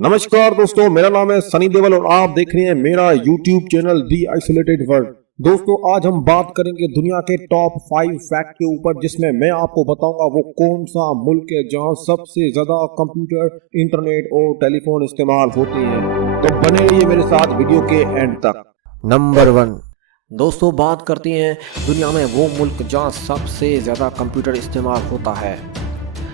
नमस्कार दोस्तों, मेरा नाम है सनी देवल और आप देख रहे हैं मेरा YouTube चैनल दी आइसोलेटेड वर्ल्ड। दोस्तों, आज हम बात करेंगे दुनिया के टॉप 5 फैक्ट के ऊपर, जिसमें मैं आपको बताऊंगा वो कौन सा मुल्क है जहां सबसे ज्यादा कंप्यूटर, इंटरनेट और टेलीफोन इस्तेमाल होते हैं। तो बने रहिए मेरे साथ वीडियो के एंड तक। नंबर 1 दोस्तों, बात करते हैं दुनिया में वो मुल्क जहां सबसे ज़्यादा कंप्यूटर इस्तेमाल होता है।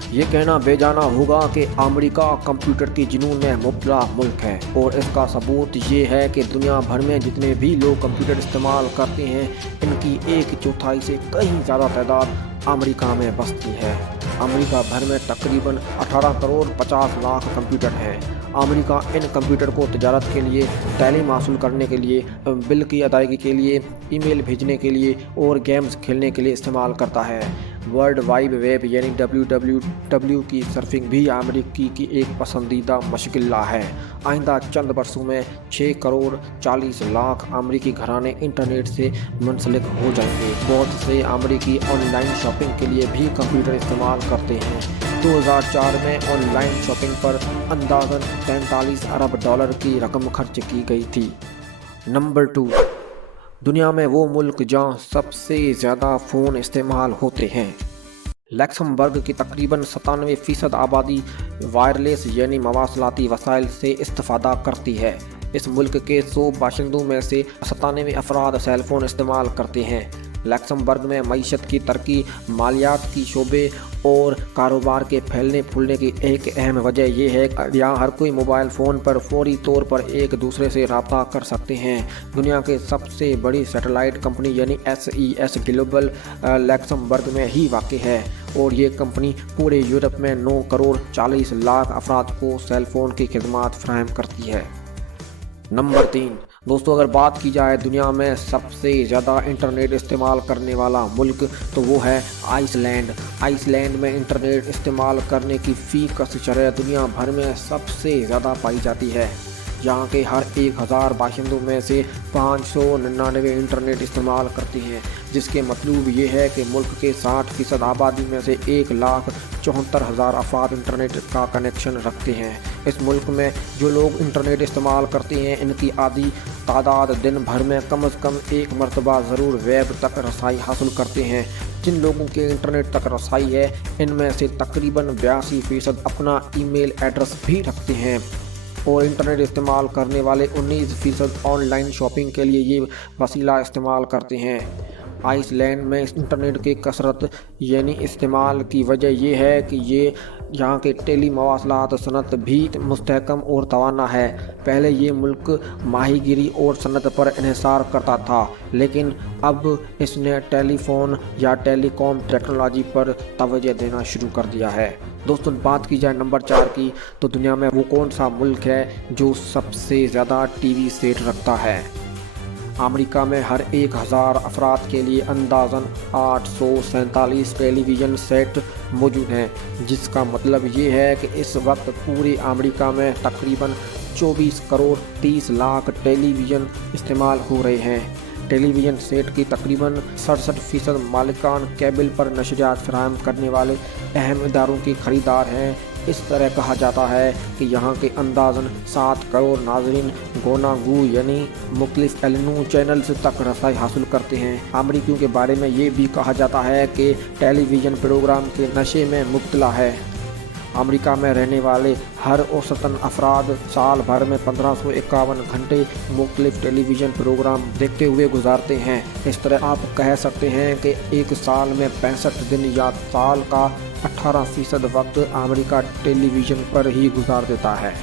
ये कहना बेजाना होगा कि अमेरिका कंप्यूटर की जुनून में मुब्तला मुल्क है, और इसका सबूत ये है कि दुनिया भर में जितने भी लोग कंप्यूटर इस्तेमाल करते हैं, इनकी 1/4 से कहीं ज़्यादा तादाद अमेरिका में बसती है। अमेरिका भर में तकरीबन 18 करोड़ 50 लाख कंप्यूटर हैं। अमेरिका इन कंप्यूटर को तजारत के लिए, तालीम हासिल करने के लिए, बिल की अदायगी के लिए, ईमेल भेजने के लिए और गेम्स खेलने के लिए इस्तेमाल करता है। वर्ल्ड वाइड वेब यानी WWW की सर्फिंग भी अमेरिकी की एक पसंदीदा मशगिला है। आइंदा चंद बरसों में 6 करोड़ 40 लाख अमेरिकी घराने इंटरनेट से मुंसलिक हो जाएंगे। बहुत से अमेरिकी ऑनलाइन शॉपिंग के लिए भी कंप्यूटर इस्तेमाल करते हैं। 2004 में ऑनलाइन शॉपिंग पर अंदाज़न 43 अरब डॉलर की रकम खर्च की गई थी। नंबर 2, दुनिया में वो मुल्क जहां सबसे ज़्यादा फ़ोन इस्तेमाल होते हैं। लक्समबर्ग की तकरीबन 97% आबादी वायरलेस यानी मवासलाती वसाइल से इस्तेफ़ादा करती है। इस मुल्क के 100 बाशिंदों में से 97 अफराद सेलफोन इस्तेमाल करते हैं। लक्समबर्ग में मईशत की तरक्की, मालियात की शोबे और कारोबार के फैलने फूलने की एक अहम वजह यह है कि यहाँ हर कोई मोबाइल फ़ोन पर फौरी तौर पर एक दूसरे से रब्ता कर सकते हैं। दुनिया के सबसे बड़ी सैटेलाइट कंपनी यानी SES ग्लोबल लक्समबर्ग में ही वाक़ है, और ये कंपनी पूरे यूरोप में 9 करोड़ 40 लाख अफराद को सेलफोन की खिदमत फराहम करती है। नंबर 3 दोस्तों, अगर बात की जाए दुनिया में सबसे ज़्यादा इंटरनेट इस्तेमाल करने वाला मुल्क, तो वो है आइसलैंड। आइसलैंड में इंटरनेट इस्तेमाल करने की फ़ीसद शरह दुनिया भर में सबसे ज़्यादा पाई जाती है। यहाँ के हर 1000 बाशिंदों में से 599 इंटरनेट इस्तेमाल करते हैं, जिसके मतलब ये है कि मुल्क के 60% आबादी में से 1,74,000 अफराद इंटरनेट का कनेक्शन रखते हैं। इस मुल्क में जो लोग इंटरनेट इस्तेमाल करते हैं, इनकी आधी तादाद दिन भर में कम से कम एक मरतबा ज़रूर वेब तक रसाई हासिल करते हैं। जिन लोगों के इंटरनेट तक रसाई है, इनमें से तकरीबन 82% अपना ईमेल एड्रेस भी रखते हैं, और इंटरनेट इस्तेमाल करने वाले 19% ऑनलाइन शॉपिंग के लिए ये वसीला इस्तेमाल करते हैं। आइसलैंड में इंटरनेट की कसरत यानी इस्तेमाल की वजह यह है कि ये यहाँ के टेली मवासलात सनत भी मुस्तहकम और तवाना है। पहले ये मुल्क माहीगिरी और सनत पर इन्हिसार करता था, लेकिन अब इसने टेलीफोन या टेलीकॉम टेक्नोलॉजी पर तवज्जो देना शुरू कर दिया है। दोस्तों, बात की जाए नंबर 4 की, तो दुनिया में वो कौन सा मुल्क है जो सबसे ज़्यादा TV सेट रखता है। अमेरिका में हर 1000 अफराद के लिए अंदाज़न 847 टेलीविज़न सेट मौजूद हैं, जिसका मतलब ये है कि इस वक्त पूरे अमेरिका में तकरीबन 24 करोड़ 30 लाख टेलीविज़न इस्तेमाल हो रहे हैं। टेलीविज़न सेट की तकरीबन 67% मालिकान केबल पर नशरियात फराहम करने वाले अहम इदारों की खरीदार हैं। इस तरह कहा जाता है कि यहाँ के अंदाज़न 7 करोड़ नाज़रीन गोनागू यानी मुख्तलिफ एलनू चैनल्स तक रसाई हासिल करते हैं। अमरीकियों के बारे में ये भी कहा जाता है कि टेलीविज़न प्रोग्राम के नशे में मुब्तला है। अमेरिका में रहने वाले हर औसतन अफराद साल भर में 1551 घंटे मुख्तलिफ टेलीविज़न प्रोग्राम देखते हुए गुजारते हैं। इस तरह आप कह सकते हैं कि एक साल में 65 दिन या साल का 18% वक्त अमेरिका टेलीविज़न पर ही गुजार देता है।